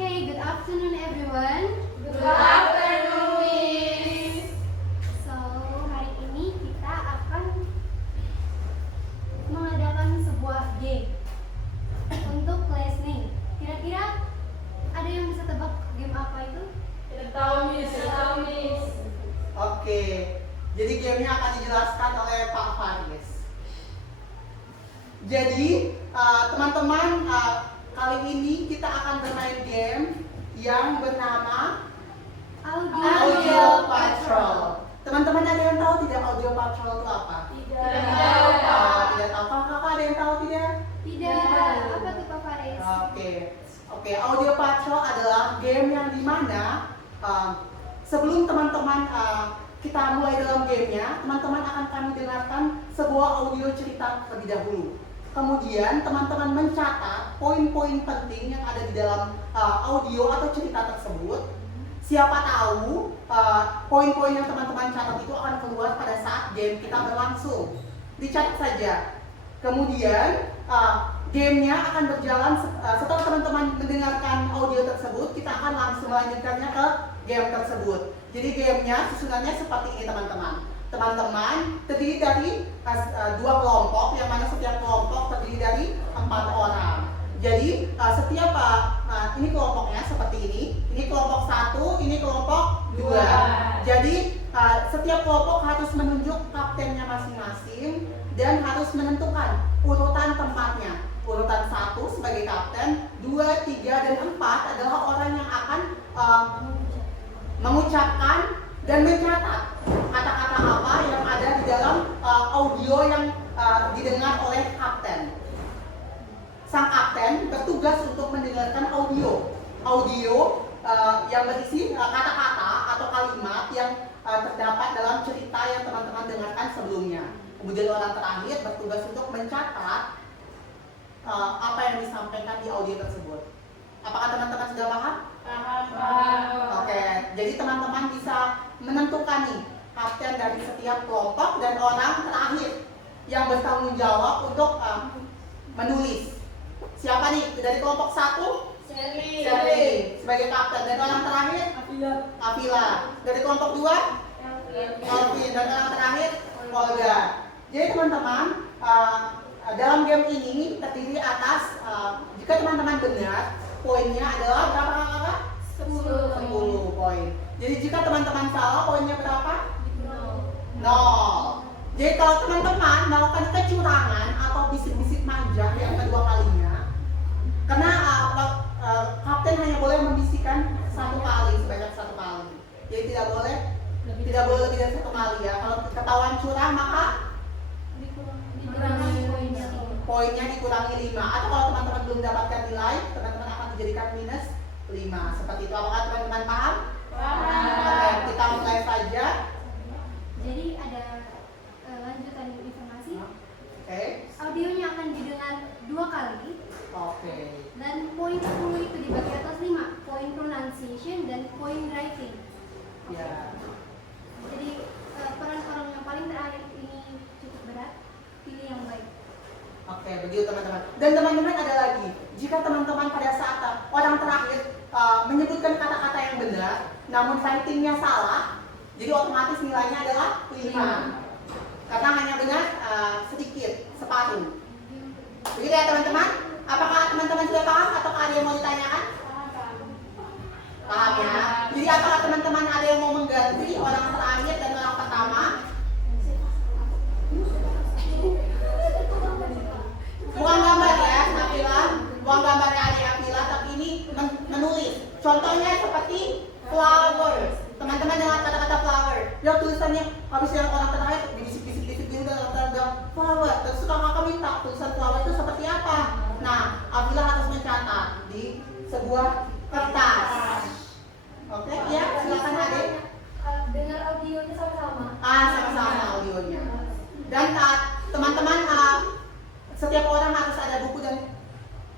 Okay, good afternoon everyone. Good afternoon, Miss. So, hari ini kita akan mengadakan sebuah game untuk listening. Kira-kira ada yang bisa tebak game apa itu? Tidak tahu, Miss. Tidak tahu, Miss. Oke, jadi gamenya akan dijelaskan oleh Pak Faris. Jadi teman-teman, kali ini kita akan bermain game yang bernama Audio Patrol. Teman-teman ada yang tahu tidak Audio Patrol itu apa? Tidak tahu, Pak. Tidak tahu. Kakak ada yang tahu tidak? Tidak. Apa tuh Pak Faris? Oke. Audio Patrol adalah game yang dimana sebelum teman-teman kita mulai dalam gamenya, teman-teman akan kami dengarkan sebuah audio cerita terlebih dahulu. Kemudian teman-teman mencatat poin-poin penting yang ada di dalam audio atau cerita tersebut. Siapa tahu poin-poin yang teman-teman catat itu akan keluar pada saat game kita berlangsung. Dicatat saja. Kemudian gamenya akan berjalan setelah teman-teman mendengarkan audio tersebut, kita akan langsung melanjutkannya ke game tersebut. Jadi gamenya susunannya seperti ini teman-teman. Teman-teman terdiri dari dua kelompok, yang mana setiap kelompok terdiri dari 4 orang. Jadi setiap ini kelompoknya seperti ini kelompok 1, ini kelompok 2. Jadi setiap kelompok harus menunjuk kaptennya masing-masing dan harus menentukan urutan tempatnya. Urutan 1 sebagai kapten, 2, 3, dan 4 adalah orang yang akan mengucapkan dan mencatat kata-kata apa yang ada di dalam audio yang didengar oleh kapten. Sang kapten bertugas untuk mendengarkan audio yang berisi kata-kata atau kalimat yang terdapat dalam cerita yang teman-teman dengarkan sebelumnya. Kemudian orang terakhir bertugas untuk mencatat apa yang disampaikan di audio tersebut. Apakah teman-teman sudah paham? Paham. Oke, jadi teman-teman bisa menentukan nih kapten dari setiap kelompok dan orang terakhir yang bertanggung jawab untuk menulis. Siapa nih dari kelompok 1? Sally sebagai kapten, dan orang terakhir Afila. Dari kelompok 2? Alvin, dan orang terakhir Olga. Jadi teman-teman, dalam game ini terdiri atas jika teman-teman benar, poinnya adalah berapa kakak? 10 poin. Jadi jika teman-teman salah, poinnya berapa? 0. Jadi kalau teman-teman melakukan kecurangan atau bisik-bisik manja yang kedua kalinya, karena kapten hanya boleh membisikkan 1 kali, sebanyak 1 kali. Jadi tidak boleh lebih dari 1 kali ya. Kalau ketahuan curang maka poinnya dikurangi 5. Atau kalau teman-teman belum mendapatkan nilai, teman-teman akan dijadikan minus 5. Seperti itu. Apakah teman-teman paham? Oke, kita mulai saja. Jadi ada lanjutan informasi. Oke. Audionya akan didengar 2 kali. Oke. Dan poin 10 itu dibagi atas 5. Poin pronunciation dan poin writing. Ya. Jadi peran orang yang paling terakhir ini cukup berat. Pilih yang baik. Oke, begitu teman-teman. Dan teman-teman ada lagi, jika teman-teman pada saat orang terakhir menyebutkan kata-kata yang benar, namun writingnya salah, jadi otomatis nilainya adalah 5. Karena hanya benar sedikit, separuh. Begitu ya teman-teman? Apakah teman-teman sudah paham atau ada yang mau ditanyakan? Paham ya? Jadi apakah teman-teman ada yang mau mengganti orang terakhir dan orang pertama? Bukan gambar ya, Afila. Bukan gambarnya adik Afila, tapi ini menulis. Contohnya seperti flowers. Teman-teman dengar kata-kata flower. Ya tulisannya habis yang orang terakhir dibisik-bisik dulu dalam flower. Terus kakak minta tulisan flower itu seperti apa? Nah, Afila harus mencatat di sebuah kertas. Oke, ya silakan adik. Dengar audionya sama-sama. Sama-sama audionya. Dan teman-teman setiap orang harus ada buku dan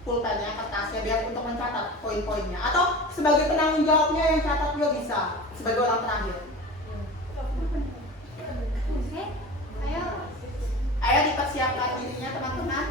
pulpennya, kertasnya biar untuk mencatat poin-poinnya. Atau sebagai penanggung jawabnya yang catat juga bisa sebagai orang terakhir. Oke, Ayo dipersiapkan dirinya teman-teman.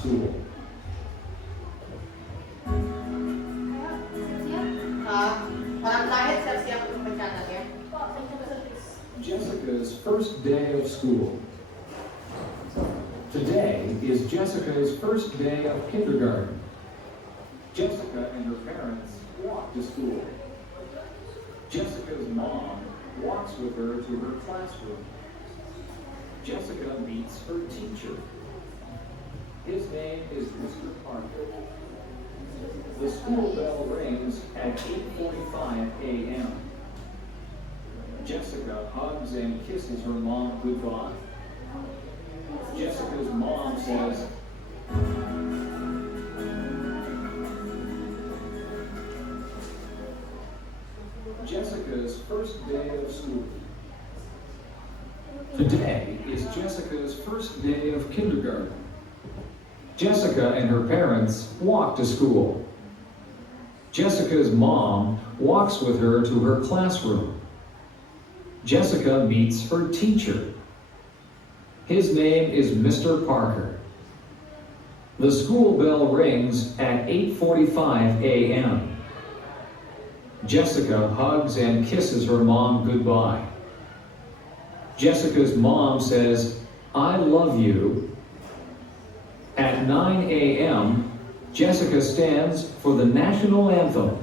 school. Ayo, siap-siap. Orang terakhir siap-siap untuk mencatat ya. Pak, saya coba servis. Jessica's first day of school. Today is Jessica's first day of kindergarten. Jessica and her parents walk to school. Jessica's mom walks with her to her classroom. Jessica meets her teacher. His name is Mr. Parker. The school bell rings at 8:45 a.m. Jessica hugs and kisses her mom goodbye. Jessica's mom says, Jessica's first day of school. Today is Jessica's first day of kindergarten. Jessica and her parents walk to school. Jessica's mom walks with her to her classroom. Jessica meets her teacher. His name is Mr. Parker. The school bell rings at 8:45 a.m. Jessica hugs and kisses her mom goodbye. Jessica's mom says, "I love you." At 9 a.m., Jessica stands for the national anthem.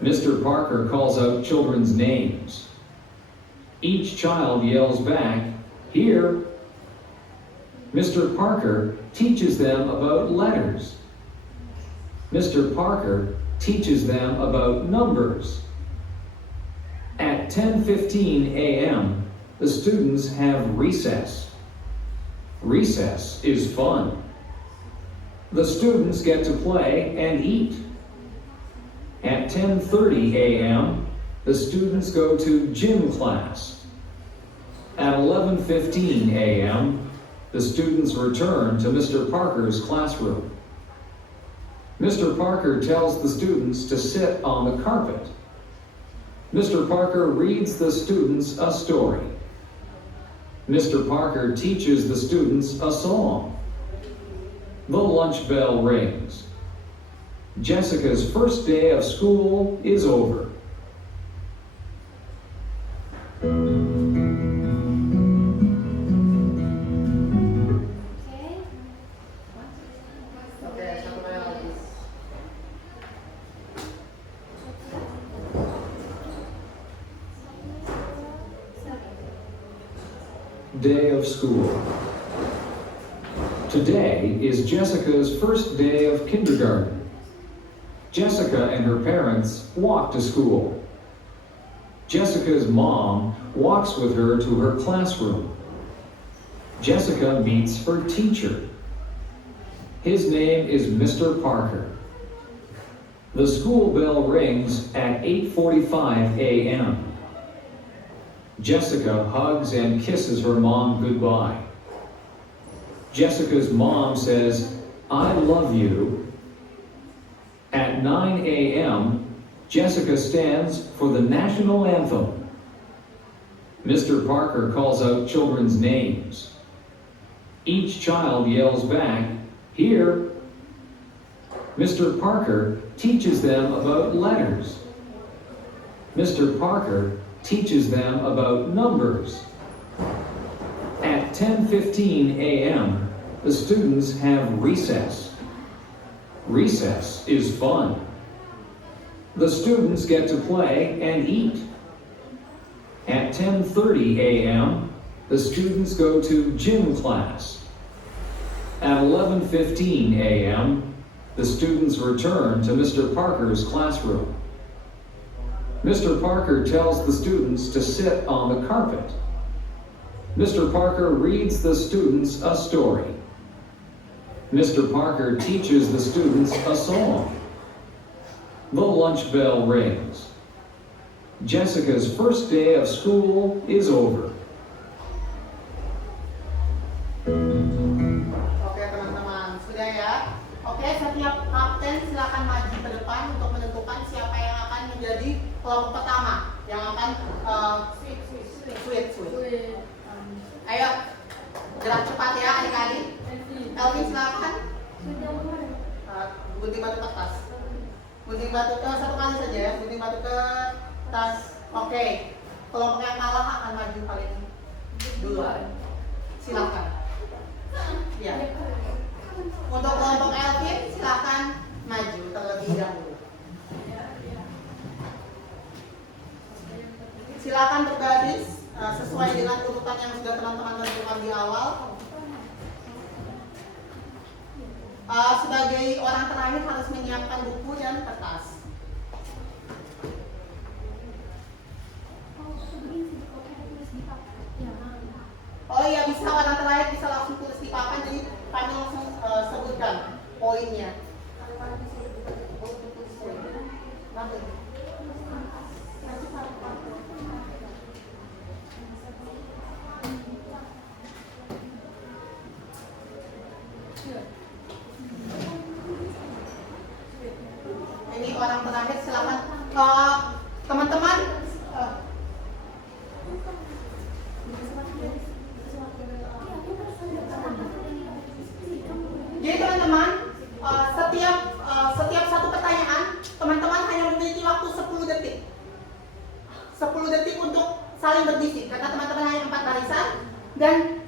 Mr. Parker calls out children's names. Each child yells back, "Here." Mr. Parker teaches them about letters. Mr. Parker teaches them about numbers. At 10:15 a.m., the students have recess. Recess is fun. The students get to play and eat. At 10:30 a.m., the students go to gym class. At 11:15 a.m., the students return to Mr. Parker's classroom. Mr. Parker tells the students to sit on the carpet. Mr. Parker reads the students a story. Mr. Parker teaches the students a song. The lunch bell rings. Jessica's first day of school is over. Oke. Oke, satu lagi. Day of school. Today is Jessica's first day of kindergarten. Jessica and her parents walk to school. Jessica's mom walks with her to her classroom. Jessica meets her teacher. His name is Mr. Parker. The school bell rings at 8:45 a.m. Jessica hugs and kisses her mom goodbye. Jessica's mom says, "I love you." At 9 a.m., Jessica stands for the national anthem. Mr. Parker calls out children's names. Each child yells back, "Here." Mr. Parker teaches them about letters. Mr. Parker teaches them about numbers. At 10:15 a.m., the students have recess. Recess is fun. The students get to play and eat. At 10:30 a.m., the students go to gym class. At 11:15 a.m., the students return to Mr. Parker's classroom. Mr. Parker tells the students to sit on the carpet. Mr. Parker reads the students a story. Mr. Parker teaches the students a song. The lunch bell rings. Jessica's first day of school is over. Oke teman-teman, sudah ya? Oke, setiap kapten silakan maju ke depan untuk menentukan siapa yang akan menjadi kelompok pertama yang akan switch. Ayo, gerak cepat ya adik-adik. Elvin silakan. Sudah kemana? Gunting batu kertas. Gunting batu ke satu kali saja ya. Gunting batu kertas. Oke. Kelompok yang kalah akan maju kali ini. Duluan. Silakan. Ya. Untuk kelompok Elvin silakan maju terlebih dahulu. Silakan berbaris sesuai dengan urutan yang sudah teman-teman tentukan di awal. Sebagai orang terakhir harus menyiapkan buku dan kertas. Oh iya, bisa orang terakhir bisa langsung tulis di papan, jadi kami langsung sebutkan poinnya. Ini orang terakhir, silakan teman-teman. Jadi teman-teman, setiap satu pertanyaan, teman-teman hanya memiliki waktu 10 detik. 10 detik untuk saling berbisik, karena teman-teman hanya 4 barisan. Dan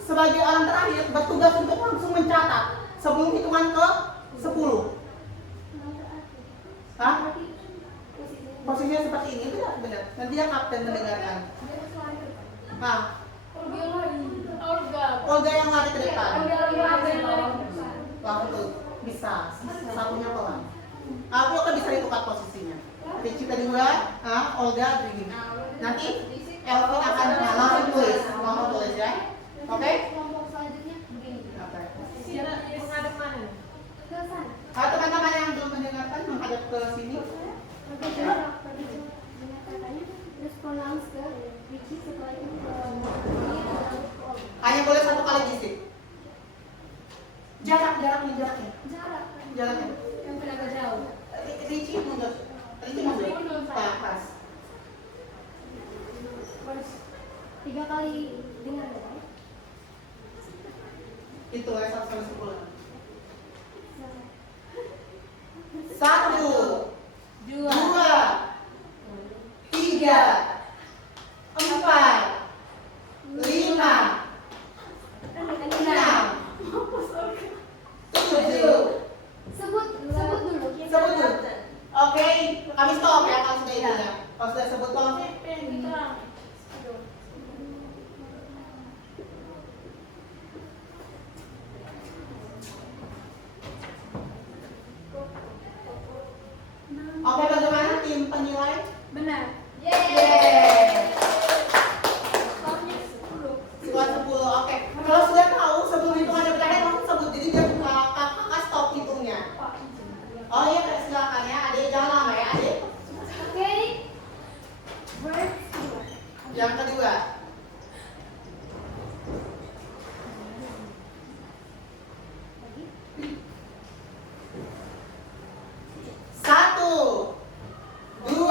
sebagai orang terakhir, bertugas untuk langsung mencatat sebelum hitungan ke 10. Hah? Posisinya seperti ini, benar. Nanti yang kapten mendengarkan. Nah, Olga yang lari ke depan. Langsung bisa. Satunya pelan. Aku akan bisa ditukar posisinya. Ricci kedua, Olga begini. Nanti Elvin akan langsung tulis ya. Oke? Kelompok selanjutnya begini. Oke. Menghadap mana? Ke sana. Teman-teman yang belum mendengarkan menghadap ke sini. Respon langsung ke Ricci, setelah itu ke Hanya boleh satu kali bisik. Jaraknya. jarak. Yang agak jauh. Ricci mundur. Pas. 3 kali dengar ya. Itu ya 1 sampai 10. 1, 2, 3, 4, 5, 6, 7. Sebut dulu. Sebut dulu. Oke, kami stop ya kalau sudah itu ya. Kalau sudah sebut tolong. Oke, bagaimana tim penilai? Benar. Yeay. Squad 10. Oke. Kalau sudah tahu sebelum hitungannya berakhir langsung sebut. Jadi biar kakak stop hitungnya. Oh iya, silakan ya. Adik jangan lama ya, adik. Oke. Word. Yang kedua. Satu, 2,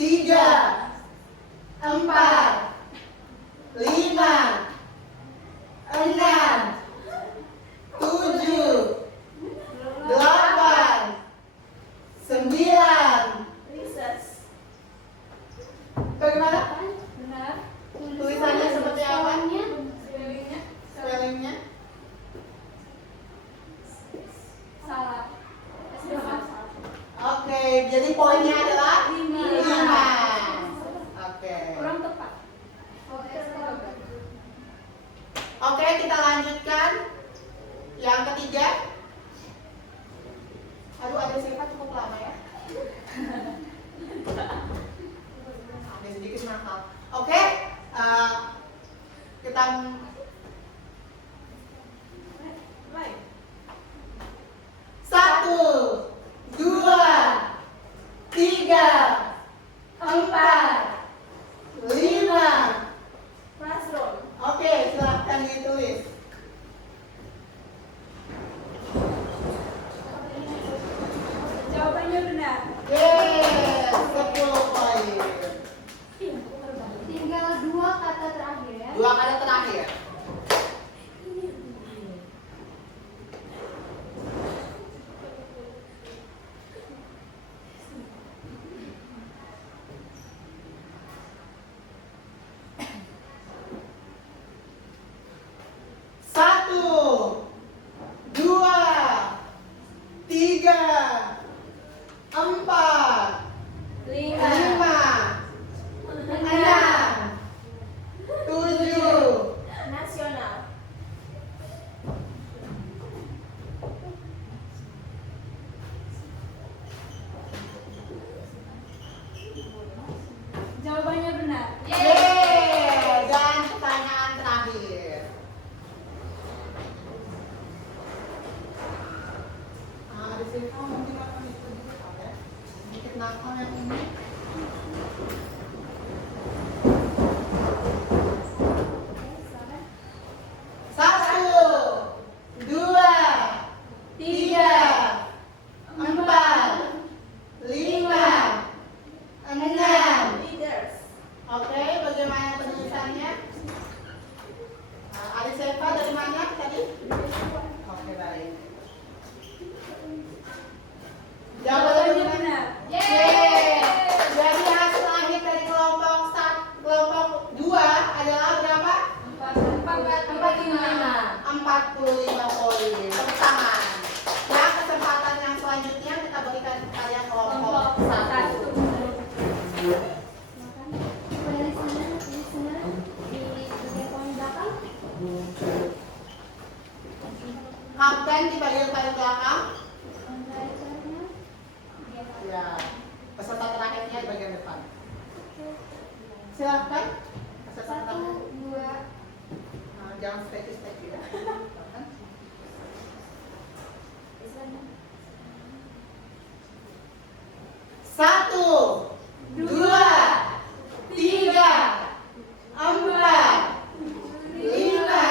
3, 4, 5, 6, 7, 8, 9. Bagaimana? Benar. Tulisannya seperti apa? Spellingnya Spellingnya? salah. Oke, jadi poinnya adalah 5. Oke. Kurang tepat. Oke, kita lanjutkan. Yang ketiga. Aduh, ada sifat cukup lama ya. Ada sedikit nakal. Oke, kita satu, 2, 3, 4, 5. Classroom. Oke, silahkan ditulis. Jawabannya benar. Yeay, 10 poin. Tinggal 2 kata terakhir ya. 2 kali terakhir. Kapten di bagian paling belakang. Ya, peserta terakhirnya di bagian depan. Silakan. Peserta Satu, terakhir. dua, Nah, jangan stretch ya. Satu, dua, tiga, empat, lima,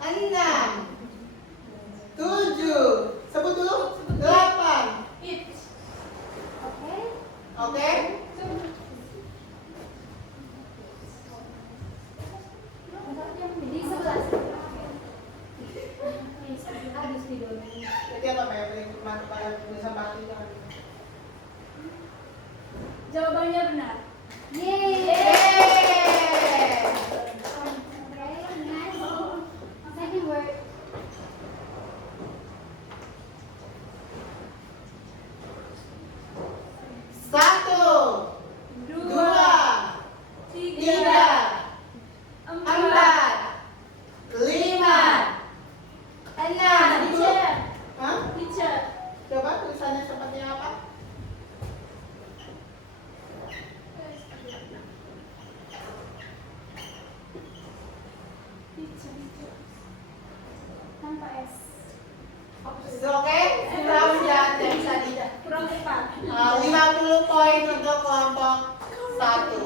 enam, tujuh, sebut dulu, 8. oke. Oke? Jadi 11. Habis videonya. Jadi apa Mbak? Bisa mati kan? Jawabannya benar. Yeay. Yeay! Okay, nice. Second word. Satu, dua, tiga, empat, lima, enam. Teacher. Hah? Teacher. Coba tulisannya seperti apa? Tanpa S. Oke, sudah bisa tidak. Kurang tepat. 50 poin untuk kelompok 1.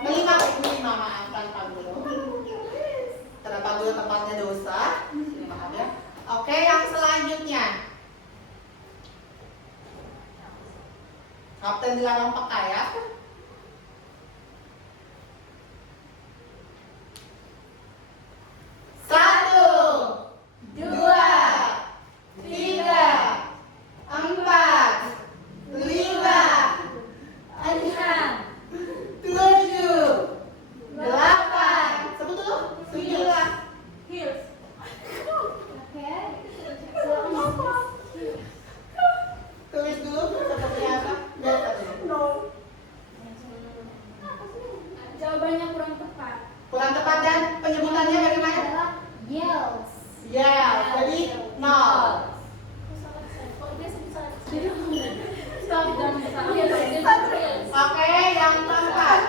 Lima maafkan Pak Guru. Karena Pak Guru tempatnya dosa. Maaf ya. Oke, yang selanjutnya. Kapten dilarang pakai ya. Satu, dua, tiga, empat, lima, enam, tujuh, delapan, sebut dulu, 9. Heels. Oke. Silakan. Tulis dulu seperti apa? Lihat dulu. Jawabannya kurang tepat. Kurang tepat dan penyebutannya bagaimana? Adalah yells. Ya, jadi 0. Stop dan heels. Oke, yang keempat.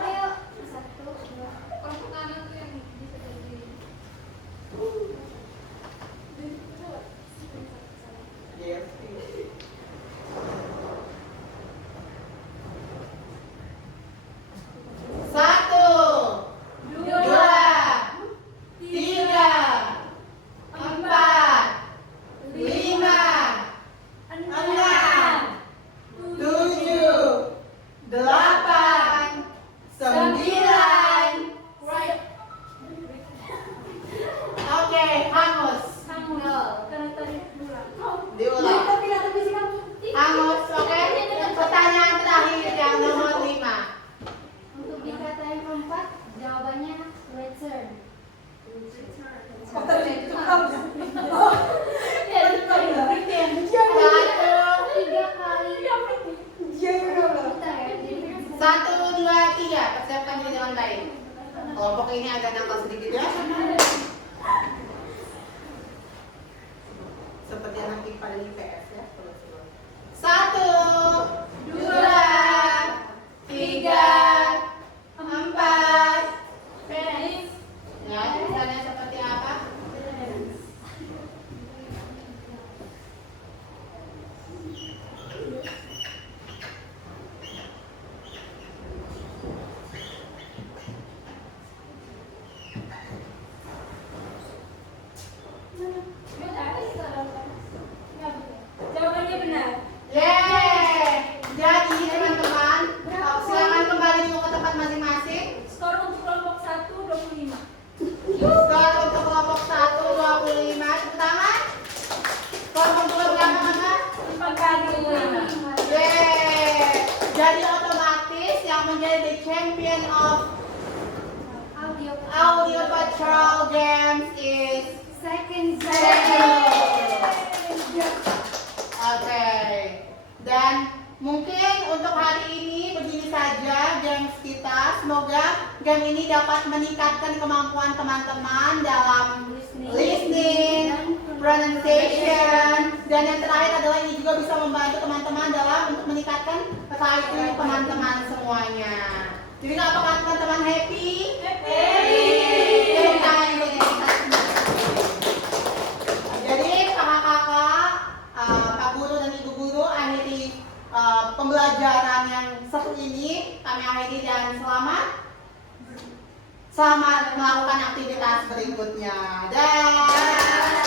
Ayo. 1, 2. Yes. Satu, dua, tiga, empat, lima, enam, tujuh, delapan, 9. Right. Oke, hangus. Karena tadi pulang. Diulang. Hangus, oke. Pertanyaan terakhir yang nomor 5. Untuk di kata yang keempat, jawabannya return. Satu, 3 kali. Bentar ya. satu, dua, tiga. Persiapkan diri dengan baik. Kelompok ini agak nakal sedikit ya. Seperti anak IPA dan IPS ya. Satu, dua, tiga, empat. Ya, tulisannya seperti apa? Jawabannya benar. Yeay! Jadi teman-teman, silakan kembali dulu ke tempat masing-masing. Skor untuk kelompok 1 25. Skor untuk kelompok 1 25. Tepuk tangan. Kelompok 2 berapa mana? 4 kali 5. Yeay! Jadi otomatis yang menjadi the champion of Audio Patrol Games is Second Oke. Dan mungkin untuk hari ini begini saja games kita. Semoga game ini dapat meningkatkan kemampuan teman-teman dalam listening, pronunciation, dan yang terakhir adalah ini juga bisa membantu teman-teman dalam untuk meningkatkan IQ teman-teman semuanya. Jadi apakah teman-teman happy? Jadi kakak-kakak, Pak Guru dan Ibu Guru akhiri pembelajaran yang satu ini kami akhiri dan selamat melakukan aktivitas berikutnya. Dah.